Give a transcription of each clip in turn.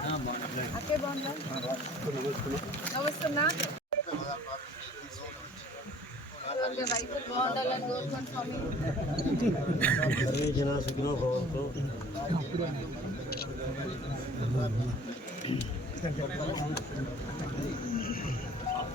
అక్కే బాగుందా నమస్తున్నా బాగుండాలని కోరుకోండి స్వామి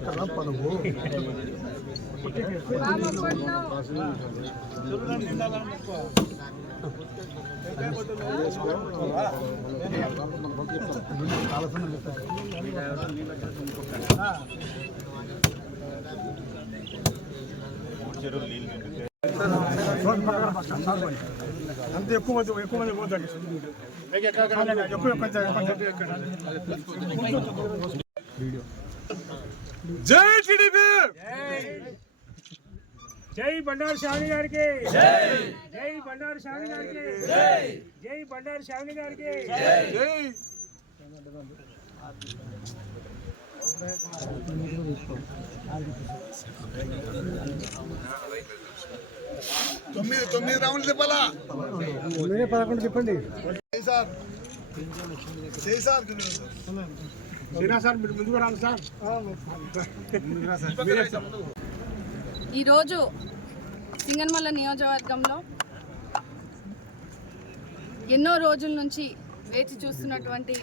జనా అంత ఎక్కువ మంది ఎక్కువ మంది పోతాడు ఎక్కువ కొంచెం జై టీడీపీ! జై బండారు శ్రావణి గారికి! జై బండారు శ్రావణి గారికి! జై బండారు శ్రావణి గారికి! జై తొమ్మిది తొమ్మిది రౌండ్లు తిప్పాలా? పదకొండు చెప్పండి చేయి సార్. Sir శ్రీనా sir? మీరు ముందుకు రాను సార్. ఈరోజు సింగన్మల్ల నియోజకవర్గంలో ఎన్నో రోజుల నుంచి వేచి చూస్తున్నటువంటి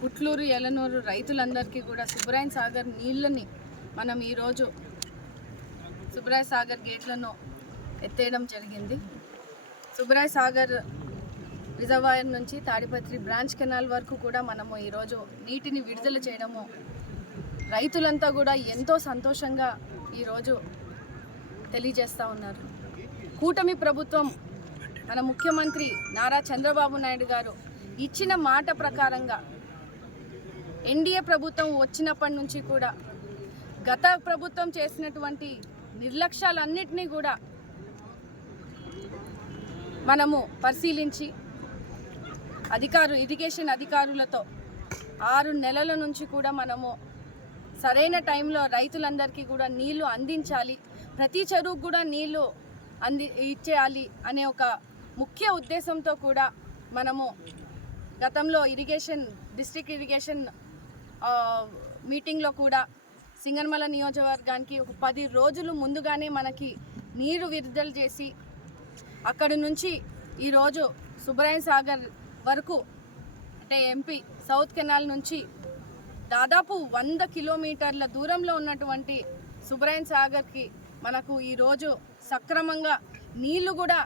పుట్లూరు ఎలనూరు రైతులందరికీ కూడా సుబ్రాయన్ సాగర్ నీళ్ళని మనం ఈరోజు సుబ్రాయ్ సాగర్ గేట్లను ఎత్తేయడం జరిగింది. సుబ్రాయ్ సాగర్ రిజర్వాయర్ నుంచి తాడిపత్రి బ్రాంచ్ కెనాల్ వరకు కూడా మనము ఈరోజు నీటిని విడుదల చేయడము రైతులంతా కూడా ఎంతో సంతోషంగా ఈరోజు తెలియజేస్తూ ఉన్నారు. కూటమి ప్రభుత్వం మన ముఖ్యమంత్రి నారా చంద్రబాబు నాయుడు గారు ఇచ్చిన మాట ప్రకారంగా ఎన్డీఏ ప్రభుత్వం వచ్చినప్పటి నుంచి కూడా గత ప్రభుత్వం చేసినటువంటి నిర్లక్ష్యాలన్నింటినీ కూడా మనము పరిశీలించి అధికారు ఇరిగేషన్ అధికారులతో ఆరు నెలల నుంచి కూడా మనము సరైన టైంలో రైతులందరికీ కూడా నీళ్ళు అందించాలి. ప్రతి చెరువుకు కూడా నీళ్ళు అంది ఇచ్చేయాలి అనే ఒక ముఖ్య ఉద్దేశంతో కూడా మనము గతంలో ఇరిగేషన్ డిస్ట్రిక్ట్ ఇరిగేషన్ మీటింగ్లో కూడా సింగన్మల నియోజకవర్గానికి ఒక పది రోజులు ముందుగానే మనకి నీరు విడుదల చేసి అక్కడి నుంచి ఈరోజు సుబ్రాయన్ సాగర్ వరకు అంటే ఎంపీ సౌత్ కెనాల్ నుంచి దాదాపు వంద కిలోమీటర్ల దూరంలో ఉన్నటువంటి సుబ్రాయన్ సాగర్కి మనకు ఈరోజు సక్రమంగా నీళ్ళు కూడా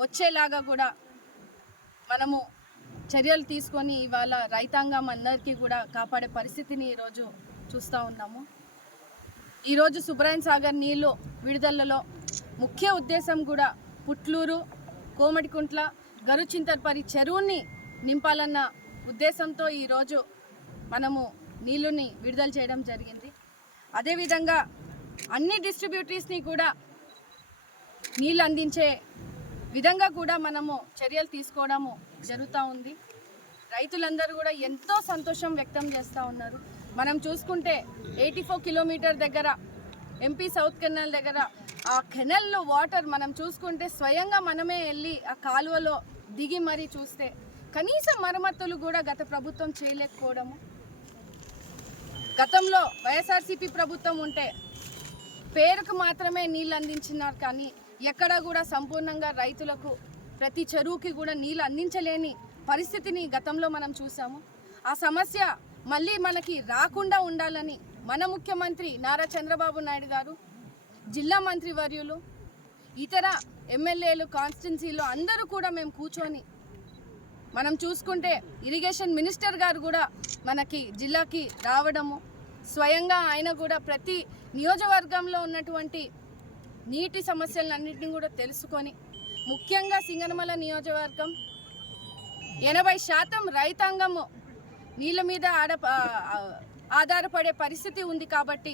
వచ్చేలాగా కూడా మనము చర్యలు తీసుకొని ఇవాళ రైతాంగం అందరికీ కూడా కాపాడే పరిస్థితిని ఈరోజు చూస్తూ ఉన్నాము. ఈరోజు సుబ్రాయన్ సాగర్ నీళ్ళు విడుదలలో ముఖ్య ఉద్దేశం కూడా పుట్లూరు కోమటికుంట్ల గరుచింతర్పరి చెరువుని నింపాలన్న ఉద్దేశంతో ఈరోజు మనము నీళ్ళుని విడుదల చేయడం జరిగింది. అదేవిధంగా అన్ని డిస్ట్రిబ్యూటరీస్ని కూడా నీళ్ళు అందించే విధంగా కూడా మనము చర్యలు తీసుకోవడము జరుగుతూ ఉంది. రైతులందరూ కూడా ఎంతో సంతోషం వ్యక్తం చేస్తూ ఉన్నారు. మనం చూసుకుంటే ఎయిటీ ఫోర్ కిలోమీటర్ దగ్గర ఎంపీ సౌత్ కెనాల్ దగ్గర ఆ కెనల్లో వాటర్ మనం చూసుకుంటే స్వయంగా మనమే వెళ్ళి ఆ కాలువలో దిగి మరీ చూస్తే కనీసం మరమ్మతులు కూడా గత ప్రభుత్వం చేయలేకపోవడము. గతంలో వైఎస్ఆర్సీపీ ప్రభుత్వం ఉంటే పేరుకు మాత్రమే నీళ్ళు అందించినారు కానీ ఎక్కడా కూడా సంపూర్ణంగా రైతులకు ప్రతి చెరువుకి కూడా నీళ్ళు అందించలేని పరిస్థితిని గతంలో మనం చూసాము. ఆ సమస్య మళ్ళీ మనకి రాకుండా ఉండాలని మన ముఖ్యమంత్రి నారా చంద్రబాబు నాయుడు గారు జిల్లా మంత్రి వర్యులు ఇతర ఎమ్మెల్యేలు కాన్స్టిట్యున్సీలో అందరూ కూడా మేము కూర్చొని మనం చూసుకుంటే ఇరిగేషన్ మినిస్టర్ గారు కూడా మనకి జిల్లాకి రావడము స్వయంగా ఆయన కూడా ప్రతి నియోజకవర్గంలో ఉన్నటువంటి నీటి సమస్యలన్నింటినీ కూడా తెలుసుకొని ముఖ్యంగా సింగనమల నియోజకవర్గం ఎనభై శాతం రైతాంగము నీళ్ళ మీద ఆడ ఆధారపడే పరిస్థితి ఉంది కాబట్టి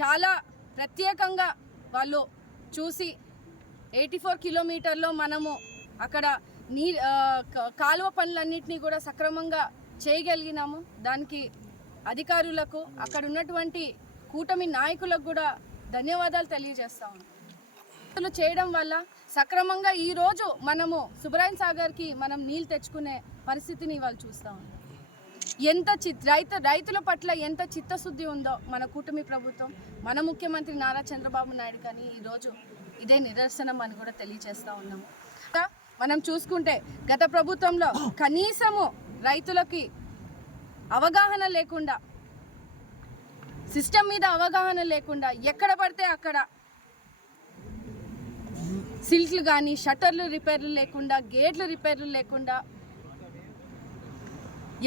చాలా ప్రత్యేకంగా వాళ్ళు చూసి ఎయిటీ ఫోర్ కిలోమీటర్లో మనము అక్కడ నీ కాలువ పనులన్నింటినీ కూడా సక్రమంగా చేయగలిగినాము. దానికి అధికారులకు అక్కడ ఉన్నటువంటి కూటమి నాయకులకు కూడా ధన్యవాదాలు తెలియజేస్తాము పనులు చేయడం వల్ల సక్రమంగా ఈరోజు మనము సుబ్రాయన్ సాగర్కి మనం నీళ్ళు తెచ్చుకునే పరిస్థితిని ఇవాళ చూస్తా ఎంత చిత్ రైతు రైతుల పట్ల ఎంత చిత్తశుద్ధి ఉందో మన కూటమి ప్రభుత్వం మన ముఖ్యమంత్రి నారా చంద్రబాబు నాయుడు కానీ ఈరోజు ఇదే నిదర్శనం అని కూడా తెలియజేస్తా ఉన్నాము. మనం చూసుకుంటే గత ప్రభుత్వంలో కనీసము రైతులకి అవగాహన లేకుండా సిస్టమ్ మీద అవగాహన లేకుండా ఎక్కడ పడితే అక్కడ సిల్క్లు కానీ షట్టర్లు రిపేర్లు లేకుండా గేట్లు రిపేర్లు లేకుండా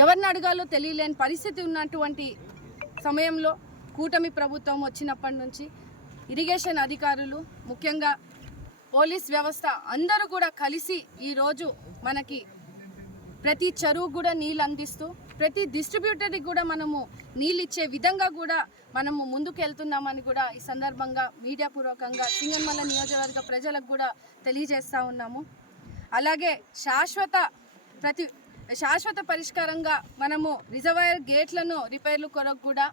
ఎవరిని అడగాలో తెలియలేని పరిస్థితి ఉన్నటువంటి సమయంలో కూటమి ప్రభుత్వం వచ్చినప్పటి నుంచి ఇరిగేషన్ అధికారులు ముఖ్యంగా పోలీస్ వ్యవస్థ అందరూ కూడా కలిసి ఈరోజు మనకి ప్రతి చెరువు కూడా నీళ్ళు అందిస్తూ ప్రతి డిస్ట్రిబ్యూటర్కి కూడా మనము నీళ్ళు ఇచ్చే విధంగా కూడా మనము ముందుకు వెళ్తున్నామని కూడా ఈ సందర్భంగా మీడియా పూర్వకంగా సింగన్మల్ల నియోజకవర్గ ప్రజలకు కూడా తెలియజేస్తూ ఉన్నాము. అలాగే శాశ్వత ప్రతి శాశ్వత పరిష్కారంగా మనము రిజర్వాయర్ గేట్లను రిపేర్లు కొరకు కూడా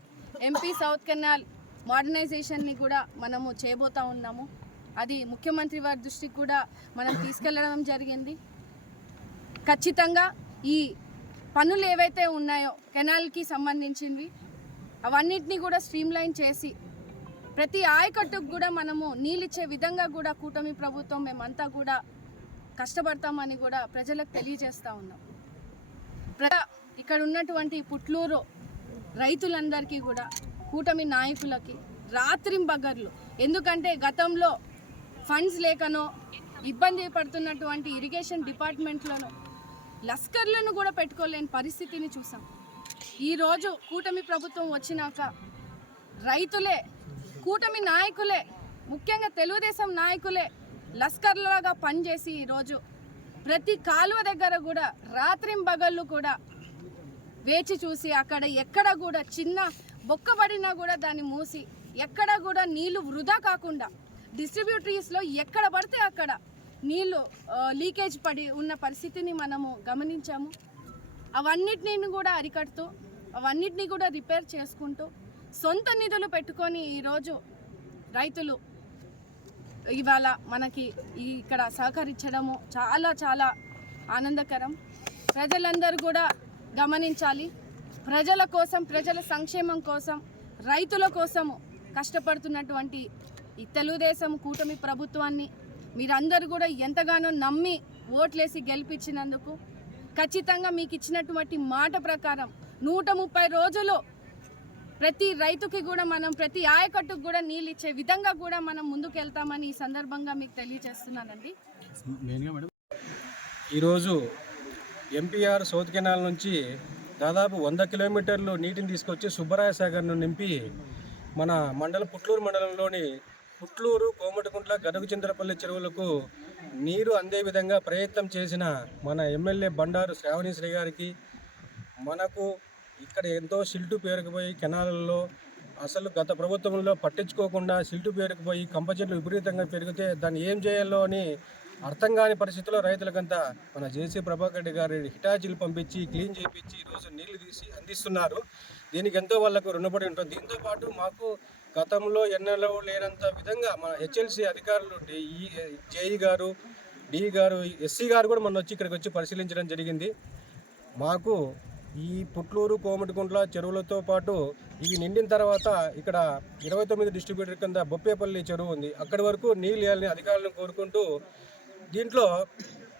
ఎంపీ సౌత్ కెనాల్ మోడర్నైజేషన్ని కూడా మనము చేయబోతా ఉన్నాము. అది ముఖ్యమంత్రి వారి దృష్టికి కూడా మనం తీసుకెళ్ళడం జరిగింది. ఖచ్చితంగా ఈ పనులు ఏవైతే ఉన్నాయో కెనాల్కి సంబంధించినవి అవన్నిటిని కూడా స్ట్రీమ్లైన్ చేసి ప్రతి ఆయకట్టుకు కూడా మనము నీళ్ళిచ్చే విధంగా కూడా కూటమి ప్రభుత్వం మేమంతా కూడా కష్టపడతామని కూడా ప్రజలకు తెలియజేస్తూ ఉన్నాం. ప్ర ఇక్కడ ఉన్నటువంటి పుట్లూరు రైతులందరికీ కూడా కూటమి నాయకులకి రాత్రింబగర్లు ఎందుకంటే గతంలో ఫండ్స్ లేకనో ఇబ్బంది పడుతున్నటువంటి ఇరిగేషన్ డిపార్ట్మెంట్లను లస్కర్లను కూడా పెట్టుకోలేని పరిస్థితిని చూసాం. ఈరోజు కూటమి ప్రభుత్వం వచ్చినాక రైతులే కూటమి నాయకులే ముఖ్యంగా తెలుగుదేశం నాయకులే లస్కర్లాగా పనిచేసి ఈరోజు ప్రతి కాలువ దగ్గర కూడా రాత్రింబగళ్ళు కూడా వేచి చూసి అక్కడ ఎక్కడ కూడా చిన్న బొక్కబడినా కూడా దాన్ని మూసి ఎక్కడ కూడా నీళ్ళు వృధా కాకుండా డిస్ట్రిబ్యూటరీస్లో ఎక్కడ పడితే అక్కడ నీళ్ళు లీకేజ్ పడి ఉన్న పరిస్థితిని మనము గమనించాము. అవన్నిటిని కూడా అరికడుతూ అవన్నిటిని కూడా రిపేర్ చేసుకుంటూ సొంత నిధులు పెట్టుకొని ఈరోజు రైతులు ఇవాళ మనకి ఇక్కడ సహకరించడము చాలా చాలా ఆనందకరం. ప్రజలందరూ కూడా గమనించాలి. ప్రజల కోసం ప్రజల సంక్షేమం కోసం రైతుల కోసం కష్టపడుతున్నటువంటి ఈ తెలుగుదేశం కూటమి ప్రభుత్వాన్ని మీరందరూ కూడా ఎంతగానో నమ్మి ఓట్లేసి గెలిపించినందుకు ఖచ్చితంగా మీకు ఇచ్చినటువంటి మాట ప్రకారం నూట ముప్పై రోజులు ప్రతి రైతుకి కూడా మనం ప్రతి ఆయకట్టుకు కూడా నీళ్ళు ఇచ్చే విధంగా కూడా మనం ముందుకు వెళ్తామని ఈ సందర్భంగా మీకు తెలియజేస్తున్నానండి. ఈరోజు ఎంపీఆర్ సౌత్ కెనాల్ నుంచి దాదాపు వంద కిలోమీటర్లు నీటిని తీసుకొచ్చి సుబ్బరాయ సాగర్ను నింపి మన మండలం పుట్లూరు మండలంలోని పుట్లూరు కోమటికుంట్ల గరుగుచింతలపల్లి చెరువులకు నీరు అందే విధంగా ప్రయత్నం చేసిన మన ఎమ్మెల్యే బండారు శ్రావణీశ్రీ గారికి మనకు ఇక్కడ ఎంతో సిల్టు పేరుకుపోయి కెనాలలో అసలు గత ప్రభుత్వంలో పట్టించుకోకుండా సిల్టు పేరుకుపోయి కంప చెట్లు విపరీతంగా పెరిగితే దాన్ని ఏం చేయాలో అని అర్థం కాని పరిస్థితుల్లో రైతులకంతా మన జేసీ ప్రభాకర్ రెడ్డి గారి హిటాచీలు పంపించి క్లీన్ చేయించి ఈరోజు నీళ్ళు తీసి అందిస్తున్నారు. దీనికి ఎంతో వాళ్ళకు రుణపడి ఉంటుంది దీంతో పాటు మాకు గతంలో ఎన్నెలో లేనంత విధంగా మన హెచ్ఎల్సి అధికారులు ఈ జేఈ గారు డి గారు ఎస్సీ గారు కూడా మొన్న వచ్చి ఇక్కడికి వచ్చి పరిశీలించడం జరిగింది. మాకు ఈ పుట్లూరు కోమటికుంట్ల చెరువులతో పాటు ఇవి నిండిన తర్వాత ఇక్కడ ఇరవై తొమ్మిది డిస్ట్రిబ్యూటర్ కింద బొప్పేపల్లి చెరువు ఉంది. అక్కడి వరకు నీళ్ళు వేయాలని అధికారులను కోరుకుంటూ దీంట్లో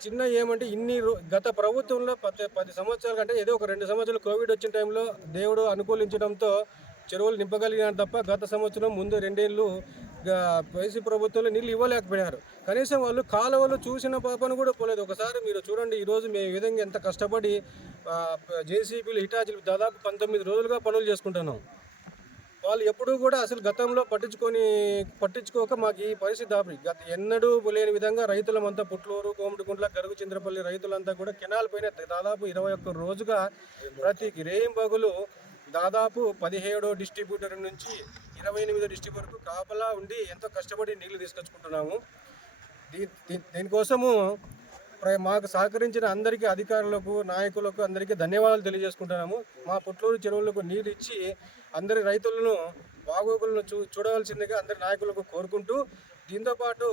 చిన్న ఏమంటే ఇన్ని గత ప్రభుత్వంలో పది పది సంవత్సరాల కంటే ఏదో ఒక రెండు సంవత్సరాలు కోవిడ్ వచ్చిన టైంలో దేవుడు అనుకూలించడంతో చెరువులు నింపగలిగినారు తప్ప గత సంవత్సరం ముందు రెండేళ్ళు వైసీ ప్రభుత్వంలో నీళ్ళు ఇవ్వలేకపోయినారు. కనీసం వాళ్ళు కాలువలు చూసిన పాపను కూడా పోలేదు. ఒకసారి మీరు చూడండి ఈరోజు మేము ఈ విధంగా ఎంత కష్టపడి జేసీబీలు హిటాచీలు దాదాపు పంతొమ్మిది రోజులుగా పనులు చేసుకుంటున్నాం. వాళ్ళు ఎప్పుడూ కూడా అసలు గతంలో పట్టించుకొని పట్టించుకోక మాకు ఈ పరిస్థితి దాపి గత ఎన్నడూ లేని విధంగా రైతులమంతా పుట్లూరు కోమటికుంట్ల గరుగు చంద్రపల్లి రైతులంతా కూడా కెనాల్ పైన దాదాపు ఇరవై ఒక్క రోజుగా ప్రతి రేయింబగులు దాదాపు పదిహేడో డిస్ట్రిబ్యూటర్ నుంచి ఇరవై ఎనిమిదో డిస్ట్రిబ్యూటర్కు కాపలా ఉండి ఎంతో కష్టపడి నీళ్ళు తీసుకొచ్చుకుంటున్నాము. దీ- దీ- దీనికోసము మాకు సహకరించిన అందరికీ అధికారులకు నాయకులకు అందరికీ ధన్యవాదాలు తెలియజేసుకుంటున్నాము. మా పుట్లూరు చెరువులకు నీరు ఇచ్చి అందరి రైతులను బాగోగులను చూ చూడవలసిందిగా అందరి నాయకులకు కోరుకుంటూ దీంతోపాటు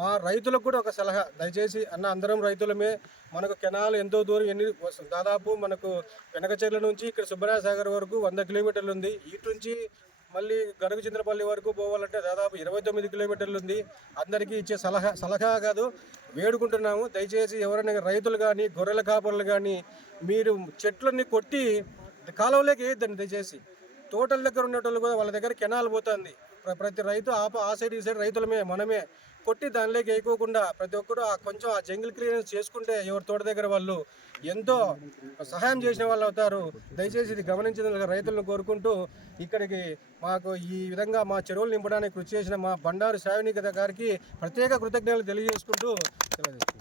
మా రైతులకు కూడా ఒక సలహా. దయచేసి అన్న అందరం రైతులమే మనకు కెనాల్ ఎంతో దూరం ఎన్ని దాదాపు మనకు వెనకచెర్ల నుంచి ఇక్కడ సుబ్బరాయ సాగర్ వరకు వంద కిలోమీటర్లు ఉంది. ఇటు నుంచి మళ్ళీ గడుగు వరకు పోవాలంటే దాదాపు ఇరవై తొమ్మిది కిలోమీటర్లు ఉంది. అందరికీ ఇచ్చే సలహా సలహా కాదు వేడుకుంటున్నాము. దయచేసి ఎవరైనా రైతులు కానీ గొర్రెల కాపర్లు కానీ మీరు చెట్లన్నీ కొట్టి కాలువలోకి వేయద్దండి దయచేసి. తోటల దగ్గర ఉన్నటువంటి కూడా వాళ్ళ దగ్గర కెనాల్ పోతుంది. ప్రతి రైతు ఆ ఆ సైడ్ ఈ సైడ్ రైతులమే మనమే కొట్టి దానిలోకి వేయకోకుండా ప్రతి ఒక్కరు ఆ కొంచెం ఆ జంగిల్ క్లియరెన్స్ చేసుకుంటే ఎవరి తోట దగ్గర వాళ్ళు ఎంతో సహాయం చేసిన వాళ్ళు అవుతారు దయచేసి ఇది గమనించిన రైతులను కోరుకుంటూ ఇక్కడికి మాకు ఈ విధంగా మా చెరువులు నింపడానికి కృషి చేసిన మా బండారు సావినిక గారికి ప్రత్యేక కృతజ్ఞతలు తెలియజేసుకుంటూ తెలియజేస్తున్నాను.